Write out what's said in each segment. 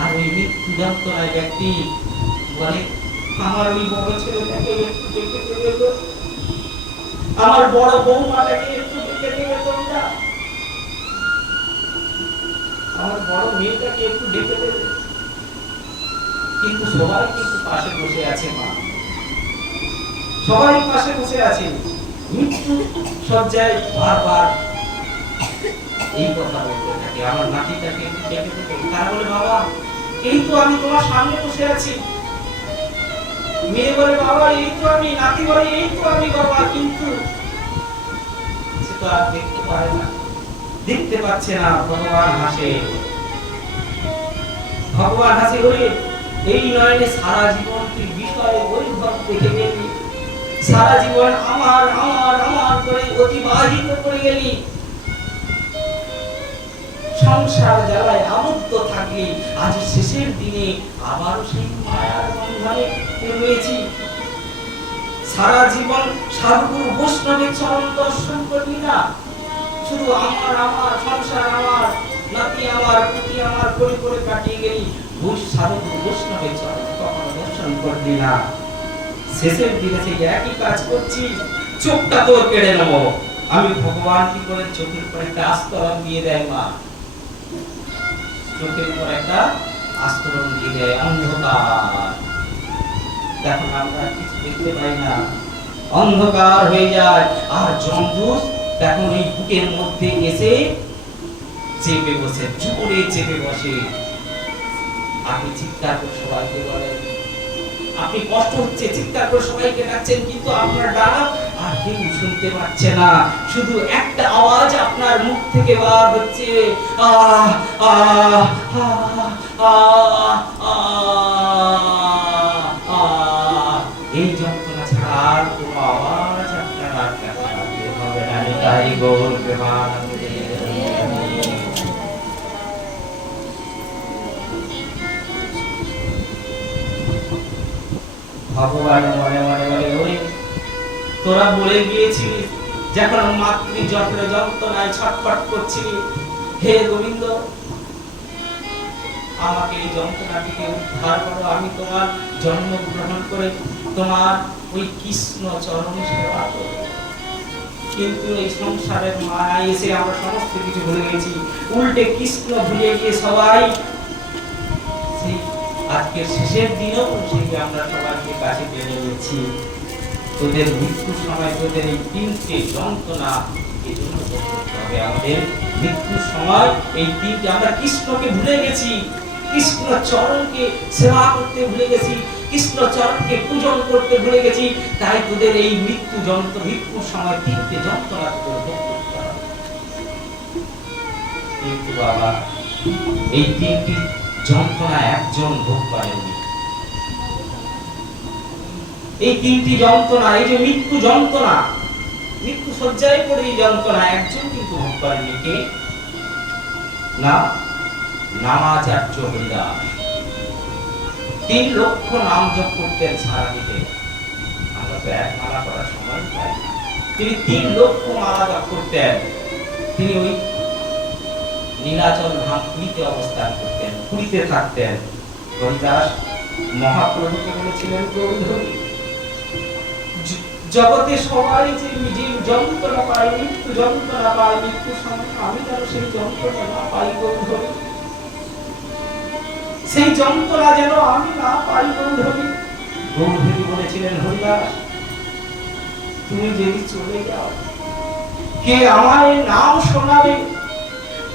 আর ওই মৃত্যু যন্ত্রণায় ব্যক্তি বলে, আমার ওই বড় ছেলেটাকে একটু দেখে দেবে আমার বড় বৌমাটাকে একটু দেখে দেবে তোমরা। আমার বড় মেয়েটাকে একটু ডেকে দেবে কিন্তু সবাই কিন্তু পাশে বসে আছে, মা। সবাই পাশে বসে আছে। মৃত্যু সজ্জায় বারবার এই কথা বলতে থাকে, আমার নাতিটাকে তারা বলে, বাবা, এই তো আমি তোমার সামনে বসে আছি। মেয়ে বলে, বাবা, এই তো আমি, নাতি বলে, এই তো আমি, বাবা, কিন্তু সে তো আর দেখতে পারে না, দেখতে পাচ্ছে না ভগবান হাসে। ভগবান হাসে বলে, এই নয়নে সারা জীবন তুই বিষয়ে বৈভব দেখে গেলি। সারা জীবন আমার আমার আমার করে অতিবাহিত করে গেলি। সংসার জ্বালায় আবদ্ধ থাকলি আজ শেষের দিনে আবারও সেই মায়ার বন্ধনে রয়েছি সারা জীবন সাধুগুরু বৈষ্ণবের চরণ দর্শন করলি না। শুধু আমার আমার, সংসার আমার, নাতি আমার, পুতি আমার করে করে কাটিয়ে গেলি। বৈশ সাধুগুরু বৈষ্ণবের চরণ কখনো দর্শন করলি না। শেষের দিনে সেই একই কাজ করছি, চোখটা তোর কেড়ে নেব। আমি ভগবান কি করে চোখের পরে একটা আস্তরণ দিয়ে দেয় মা? চোখের উপর একটা আস্তরণ দিয়ে দেয় অন্ধকার তখন আমরা কিছু দেখতে পাই না। অন্ধকার হয়ে যায়, আর জমদূত তখন ওই বুকের মধ্যে এসে চেপে বসে, জোরে চেপে বসে। আপনি চিৎকার করে সবাইকে বলেন, আপনি কষ্ট হচ্ছে, চিৎকার করে সবাইকে ডাকছেন, কিন্তু আপনার ডাক আর কেউ শুনতে পাচ্ছে না। শুধু একটা আওয়াজ আপনার মুখ থেকে বার হচ্ছে। এই যন্ত্রণা ছাড়া আর কোনো আওয়াজ আপনার আর হবে না তাই ভগবান মনে মনে বলে ওরে তোরা বলে গিয়েছিলি যখন মাতৃ যত্নে যন্ত্রণায় ছটফট করছিলি হে গোবিন্দ, আমাকে এই যন্ত্রণা থেকে উদ্ধার করো। আমি তোমার জন্ম গ্রহণ করে তোমার ওই কৃষ্ণ চরণ সেবা করব। কিন্তু এই সংসারের মায়া এসে আমরা সমস্ত কিছু ভুলে গেছি। উল্টে কৃষ্ণ ভুলে গিয়ে সবাই আজকের শেষের দিনও সেই আমরা সবাইকে কাছে টেনে নিচ্ছি তোদের মৃত্যুর সময় তোদের এই তিনটে যন্ত্রণা আমাদের মৃত্যুর সময় এই আমরা কৃষ্ণকে ভুলে গেছি। কৃষ্ণ চরণকে সেবা করতে ভুলে গেছি। কৃষ্ণ চরণকে পূজন করতে ভুলে গেছি। তাই তোদের এই মৃত্যু যন্ত্র, মৃত্যুর সময় তিনটে যন্ত্রণা কিন্তু বাবা, এই তিনটি যন্ত্রণা একজন ভোগ করেননি। এই তিনটি যন্ত্রণা, এই যে মৃত্যু যন্ত্রণা, মৃত্যু শয্যায় পড়ে এই যন্ত্রণা, একজন কিন্তু ভোগ করেনি কে? না নামাচার্য হরিদাস তিন লক্ষ নাম জপ করতেন আমরা তো এক মালা করার সময় পাই তিনি তিন লক্ষ মালা জপ করতেন। তিনি ওই নীলাচল ধাম পুরীতে অবস্থান করতেন, পুরীতে থাকতেন। হরিদাস মহাপ্রভুকে বলেছিলেন, প্রভু জগতে সবাই যে যন্ত্রণা পায়, মৃত্যু যন্ত্রণা পায় সময় আমি যেন সেই যন্ত্রণা না পাই গৌধরী সেই যন্ত্রণা যেন আমি না পাই গৌধরী গৌধরী বলেছিলেন হরিদাস, তুমি যদি চলে যাও, কে আমার নাম শোনাবে?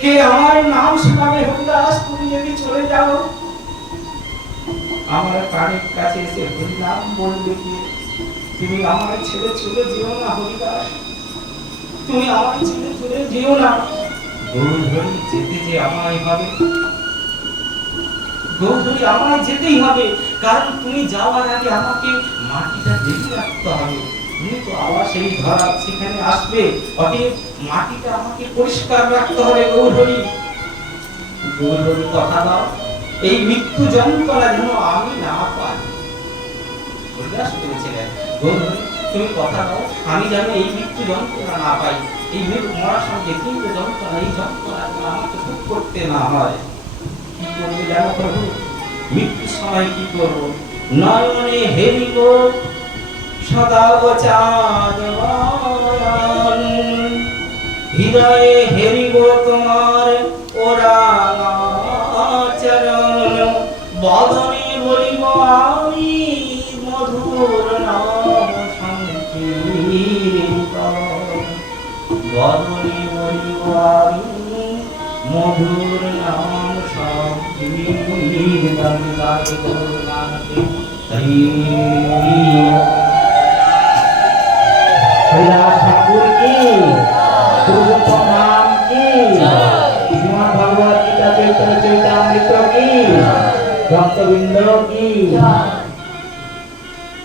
কে আমার নাম শোনাবে হরিদাস, তুমি যদি চলে যাও? আমার কানের কাছে এসে হরিনাম বলবে কি তুমি আমার ছেলে চলে যেও না, হরিদাস। তুমি আমার ছেলে চলে যেও না। গৌর হরি যেতে যে আমায় হবে। গৌধরী আমায় যেতেই হবে, কারণ তুমি যাওয়ার আগে আমাকে মাটিটা দেখে রাখতে হবে। তুমি তো আবার সেই ধরা সেখানে আসবে, অতএব মাটিটা আমাকে পরিষ্কার রাখতে হবে গৌধরী গৌরবী কথা দাও, এই মৃত্যু যন্ত্রণা যেন আমি না পাই। হরিদাস বলেছিলেন তুমি কথা দাও আমি এই মৃত্যু যন্ত্রণা না পাই। এই মরার সঙ্গে কিন্তু যন্ত্রণা, এই যন্ত্রণা আমাকে করতে না হয়। কি জানো প্রভু? মৃত্যুর সময় কি নয়নে হেরিব সদা চাঁদ হৃদয়ে হেরিব তোমার ওরা আমি মধুর নাম গাই গৌরনাথে হরি হরিদাস ঠাকুর কি পুরুষোত্তম নাম কি শ্রীমদ ভগবত গীতা চৈতন্য চৈতামৃত কি? ভক্তবৃন্দ কি?